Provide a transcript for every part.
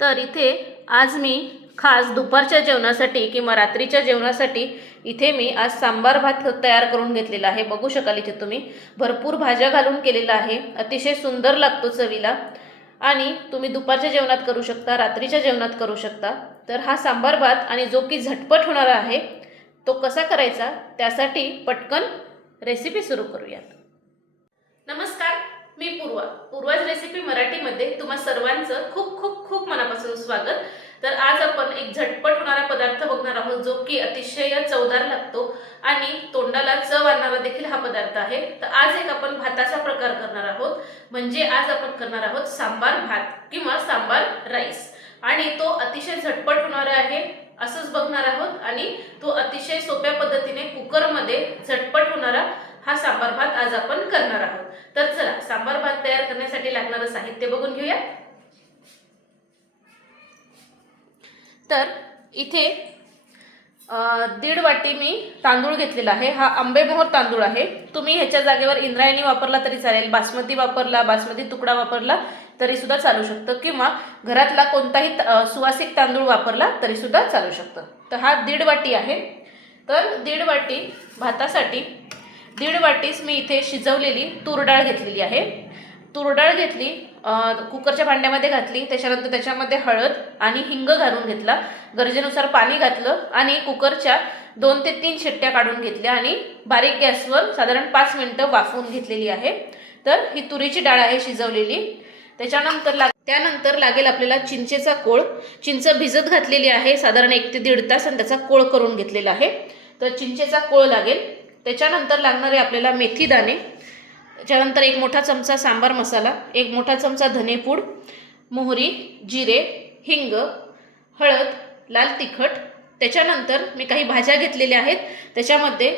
तर इथे आज मी खास दुपारच्या जेवणासाठी किंवा रात्रीच्या जेवणासाठी इथे मी आज सांबार भात तयार करून घेतलेला आहे. बघू शकाल इथे तुम्ही. भरपूर भाज्या घालून केलेला आहे. अतिशय सुंदर लागतो चवीला. आणि तुम्ही दुपारच्या जेवणात करू शकता रात्रीच्या जेवणात करू शकता. तर हा सांबार भात आणि जो की झटपट होणारा आहे तो कसा करायचा त्यासाठी पटकन रेसिपी सुरू करूयात. नमस्कार. मी पूर्वा पूर्वाज रेसिपी मराठीमध्ये तुम्हा सर्वांचं खूप खूप खूप मनापासून स्वागत. तर आज आपण एक झटपट होणारा पदार्थ बघणार आहोत जो की अतिशय चवदार लागतो आणि तोंडाला चव आणणारा देखील हा पदार्थ आहे. तर आज एक आपण भाताचा प्रकार करणार आहोत. म्हणजे आज आपण करणार आहोत सांबार भात किंवा सांबार राईस. आणि तो अतिशय झटपट होणारा आहे असंच बघणार आहोत. आणि तो अतिशय सोप्या पद्धतीने कुकरमध्ये झटपट होणारा हा सांबार भात आज आपण करणार आहोत. तर चला सांबार भात तयार करण्यासाठी लागणारं साहित्य बघून घेऊया. तर इथे दीड वाटी मी तांदूळ घेतलेला आहे. हा आंबेमोहर तांदूळ आहे. तुम्ही ह्याच्या जागेवर इंद्रायणी वापरला तरी चालेल बासमती वापरला बासमती तुकडा वापरला तरी सुद्धा चालू शकतं. किंवा घरातला कोणताही त- सुवासिक तांदूळ वापरला तरी सुद्धा चालू शकतं. तर हा दीड वाटी आहे. तर दीड वाटी भातासाठी दीड वाटीस मी इथे शिजवलेली तूरडाळ घेतलेली आहे. तूरडाळ घेतली कुकरच्या भांड्यामध्ये घातली त्याच्यानंतर त्याच्यामध्ये हळद आणि हिंग घालून घेतला. गरजेनुसार पाणी घातलं आणि कुकरच्या दोन ते तीन शिट्ट्या काढून घेतल्या आणि बारीक गॅसवर साधारण पाच मिनटं वाफवून घेतलेली आहे. तर ही तुरीची डाळ आहे शिजवलेली. त्याच्यानंतर लाग त्यानंतर लागेल आपल्याला चिंचेचा कोळ. चिंच भिजत घातलेली आहे साधारण एक ते दीड तास आणि त्याचा कोळ करून घेतलेला आहे. तर चिंचेचा कोळ लागेल. त्याच्यानंतर लागणारे आपल्याला मेथी दाणे त्याच्यानंतर एक मोठा चमचा सांबार मसाला एक मोठा चमचा धनेपूड मोहरी जिरे हिंग हळद लाल तिखट. त्याच्यानंतर मी काही भाज्या घेतलेल्या आहेत. त्याच्यामध्ये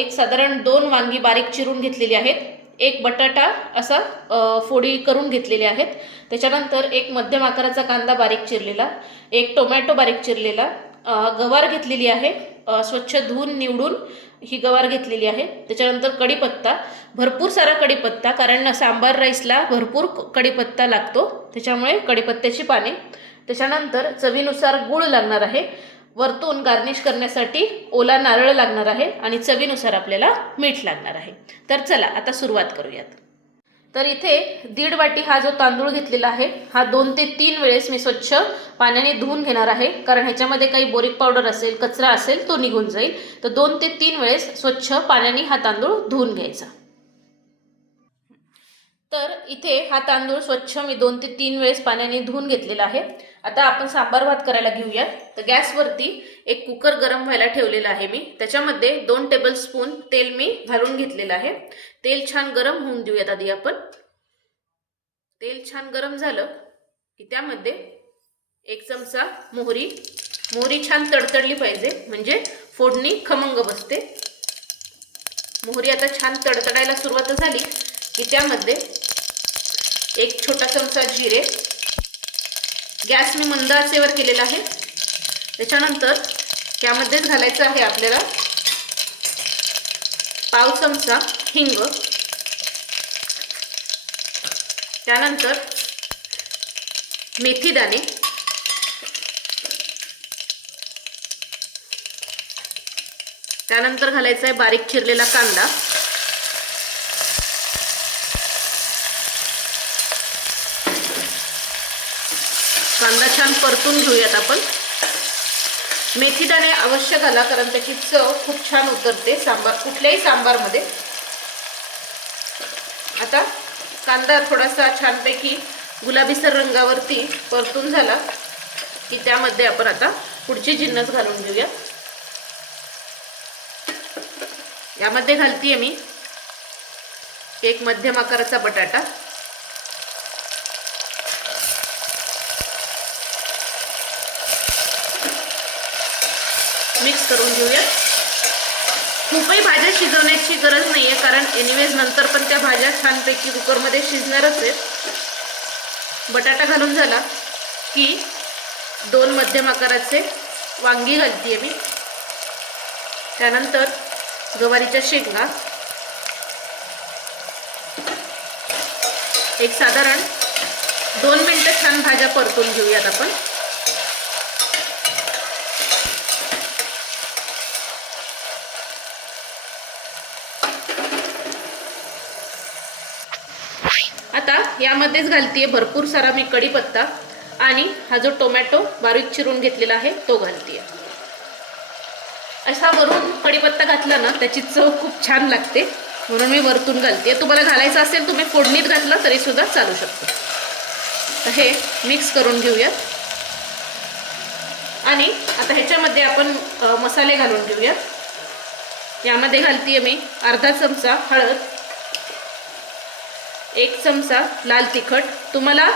एक साधारण दोन वांगी बारीक चिरून घेतलेली आहेत. एक बटाटा असा फोडी करून घेतलेले आहेत. त्याच्यानंतर एक मध्यम आकाराचा कांदा बारीक चिरलेला एक टोमॅटो बारीक चिरलेला गवार घेतलेली आहे. स्वच्छ धुवून निवडून ही गवार घेतलेली आहे. त्याच्यानंतर कढीपत्ता भरपूर सारा कढीपत्ता कारण सांबार राईसला भरपूर कढीपत्ता लागतो. त्याच्यामुळे कढीपत्त्याची पाने. त्याच्यानंतर चवीनुसार गूळ लागणार आहे. वरतून गार्निश करण्यासाठी ओला नारळ लागणार आहे आणि चवीनुसार आपल्याला मीठ लागणार आहे. तर चला आता सुरुवात करूयात. तर इथे दीड वाटी हा जो तांदूळ घेतलेला आहे हा दोन ते तीन वेळेस मी स्वच्छ पाण्याने धुवून घेणार आहे. कारण ह्याच्यामध्ये काही बोरिक पावडर असेल कचरा असेल तो निघून जाईल. तर दोन ते तीन वेळेस स्वच्छ पाण्याने हा तांदूळ धुवून घ्यायचा. तर इथे हा तांदूळ स्वच्छ मी दोन ते तीन वेळेस पाण्याने धुवून घेतलेला आहे. आता आपण सांबार भात करायला घेऊया. तर गॅसवरती एक कुकर गरम व्हायला ठेवलेला आहे मी. त्याच्यामध्ये दोन टेबल स्पून तेल मी घालून घेतलेलं आहे. तेल छान गरम होऊन देऊयात आधी आपण. तेल छान गरम झालं की त्यामध्ये एक चमचा मोहरी. मोहरी छान तडतडली पाहिजे म्हणजे फोडणी खमंग बसते. मोहरी आता छान तडतडायला सुरुवात झाली की त्यामध्ये एक छोटा चमचा जिरे गॅस मी मंद आचेवर केलेला आहे. त्याच्यानंतर त्यामध्येच घालायचं आहे आपल्याला पाव चमचा हिंग. त्यानंतर मेथी दाणे. त्यानंतर घालायचा आहे बारीक चिरलेला कांदा. कांदा छान परतून घेऊयात आपण. मेथी दाणे अवश्य घाला कारण त्याची चव खूप छान उतरते सांबार कुठल्याही सांबारमध्ये. आता कांदा थोडासा छानपैकी गुलाबीसर रंगावरती परतून झाला की त्यामध्ये आपण आता पुढची जिन्नस घालून घेऊया. यामध्ये घालतीये मी एक मध्यम आकाराचा बटाटा मिक्स करून घेऊया खूपही भाज्या शिजवण्याची गरज नाही आहे कारण एनिवेज नंतर पण त्या भाज्या छानपैकी कुकरमध्ये शिजणारच आहेत. बटाटा घालून झाला की दोन मध्यम आकाराचे वांगी घालते मी. त्यानंतर गवारीच्या शेंगा. एक साधारण दोन मिनटं छान भाज्या परतून घेऊयात आपण. आता यामध्येच घालतीये भरपूर सारा मी कढीपत्ता आणि हा जो टोमॅटो बारीक चिरून घेतलेला आहे तो घालतीये. असा वरून कढीपत्ता घातला ना त्याची चव खूप छान लागते. म्हणून मी वरतून घालते तुम्हाला घालायचं असेल तुम्ही फोडणीत घातलं तरी सुद्धा चालू शकतो. तर हे मिक्स करून घेऊयात. आणि आता ह्याच्यामध्ये आपण मसाले घालून घेऊयात. यामध्ये घालतीये मी अर्धा चमचा हळद एक चमचा लाल तिखट. तुम्हाला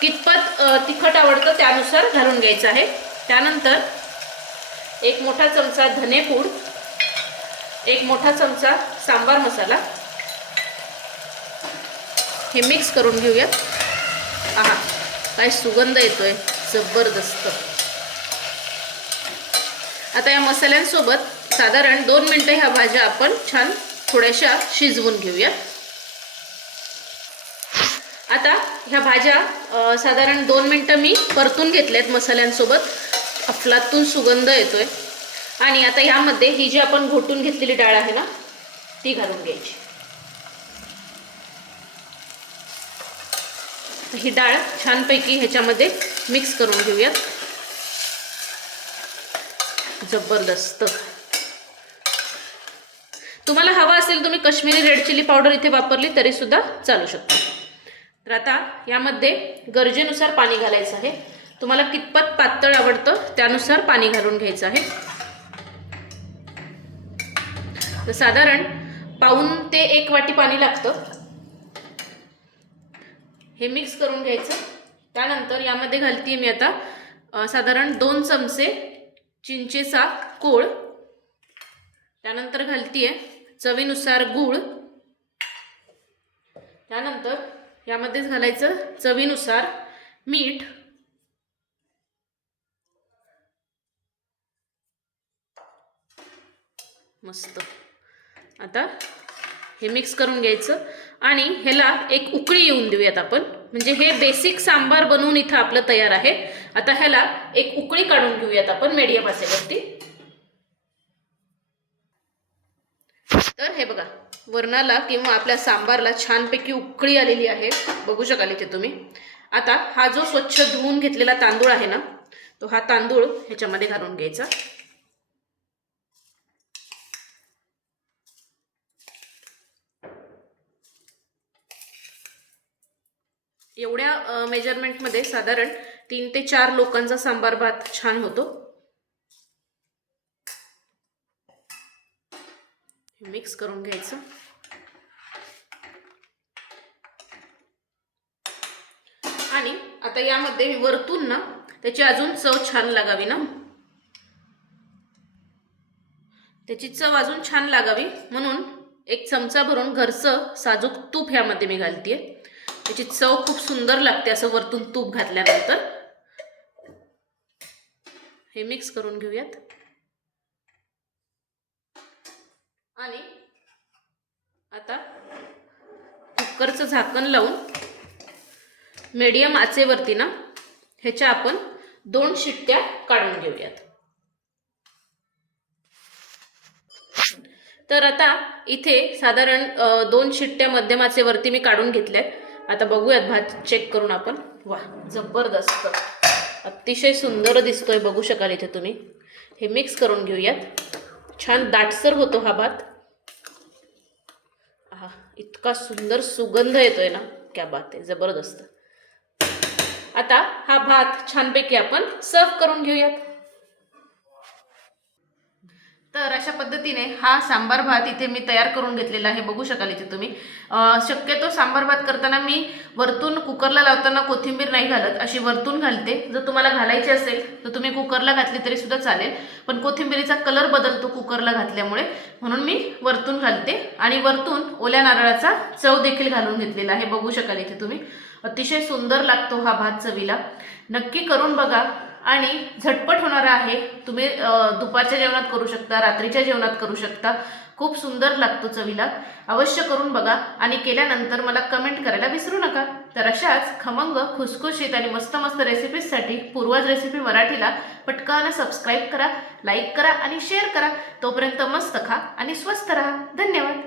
कितपत तिखट आवडतं त्यानुसार घालून घ्यायचं आहे. त्यानंतर एक मोठा चमचा धनेपूड एक मोठा चमचा सांबार मसाला. हे मिक्स करून घेऊयात आहा काय सुगंध येतोय जबरदस्त. आता या मसाल्यांसोबत साधारण दोन मिनटं ह्या भाज्या आपण छान थोड्याशा शिजवून घेऊयात आता ह्या भाज्या साधारण दोन मिनटं मी परतून घेतल्यात मसाल्यांसोबत. अफलातून सुगंध येतोय. आणि आता ह्यामध्ये ही जी आपण घोटून घेतलेली डाळ आहे ना ती घालून घ्यायची. ही डाळ छानपैकी ह्याच्यामध्ये मिक्स करून घेऊयात. जबरदस्त. तुम्हाला हवा असेल तुम्ही कश्मीरी रेड चिली पावडर इथे वापरली तरी सुद्धा चालू शकता. तर आता यामध्ये गरजेनुसार पाणी घालायचं आहे. तुम्हाला कितपत पातळ आवडतं त्यानुसार पाणी घालून घ्यायचं आहे. तर साधारण पाऊन ते एक वाटी पाणी लागतं. हे मिक्स करून घ्यायचं. त्यानंतर यामध्ये घालते मी आता साधारण दोन चमचे चिंचेचा कोळ. त्यानंतर घालतीये चवीनुसार गूळ. त्यानंतर यामध्येच घालायचं चवीनुसार मीठ. मस्त. आता हे मिक्स करून घ्यायचं. आणि ह्याला एक उकळी येऊन देऊयात आपण. म्हणजे हे बेसिक सांबार बनवून इथं आपलं तयार आहे. आता ह्याला एक उकळी काढून घेऊयात आपण मीडियम असेवरती तर हे बघा वरणाला किंवा आपल्या सांबारला छानपैकी उकळी आलेली आहे. बघू शकाल इथे तुम्ही. आता हा जो स्वच्छ धुवून घेतलेला तांदूळ आहे ना तो हा तांदूळ ह्याच्यामध्ये घालून घ्यायचा. एवढ्या मेजरमेंटमध्ये साधारण तीन ते चार लोकांचा सांबार भात छान होतो. मिक्स करून घ्यायचं. आणि आता यामध्ये मी वरतून ना त्याची अजून चव छान लागावी ना. त्याची चव अजून छान लागावी. म्हणून एक चमचा भरून घरचं साजूक तूप ह्यामध्ये मी घालते त्याची चव खूप सुंदर लागते असं वरतून तूप घातल्यानंतर. हे मिक्स करून घेऊयात. आणि आता कुकरचं झाकण लावून मीडियम आचेवरती ना ह्याच्या आपण दोन शिट्ट्या काढून घेऊयात. तर आता इथे साधारण दोन शिट्ट्या मध्यम आचेवरती मी काढून घेतल्यात. आता बघूयात भात चेक करून आपण. वा जबरदस्त. अतिशय सुंदर दिसतोय बघू शकाल इथे तुम्ही. हे मिक्स करून घेऊयात. छान दाटसर होतो हा भात. इतका सुंदर सुगंध येतोय ना क्या बात आहे जबरदस्त. आता हा भात छानपैकी आपण सर्व करून घेऊयात. तर अशा पद्धतीने हा सांबार भात इथे मी तयार करून घेतलेला आहे. बघू शकाल इथे तुम्ही. शक्यतो सांबार भात करताना मी वरतून कुकरला लावताना कोथिंबीर नाही घालत. अशी वरतून घालते. जर तुम्हाला घालायची असेल तर तुम्ही कुकरला घातली तरी सुद्धा चालेल. पण कोथिंबीरीचा कलर बदलतो कुकरला घातल्यामुळे. म्हणून मी वरतून घालते. आणि वरतून ओल्या नारळाचा चव देखील घालून घेतलेला आहे. बघू शकाल इथे तुम्ही. अतिशय सुंदर लागतो हा भात चवीला. नक्की करून बघा. आणि झटपट होणारा आहे. तुम्ही दुपारच्या जेवणात करू शकता रात्रीच्या जेवणात करू शकता. खूप सुंदर लागतो चवीला. अवश्य करून बघा आणि केल्यानंतर मला कमेंट करायला विसरू नका. तर अशाच खमंग खुसखुशीत आणि मस्त मस्त रेसिपीजसाठी पूर्वज रेसिपी मराठीला पटकन सबस्क्राईब करा लाईक करा आणि शेअर करा. तोपर्यंत मस्त खा आणि स्वस्त राहा. धन्यवाद.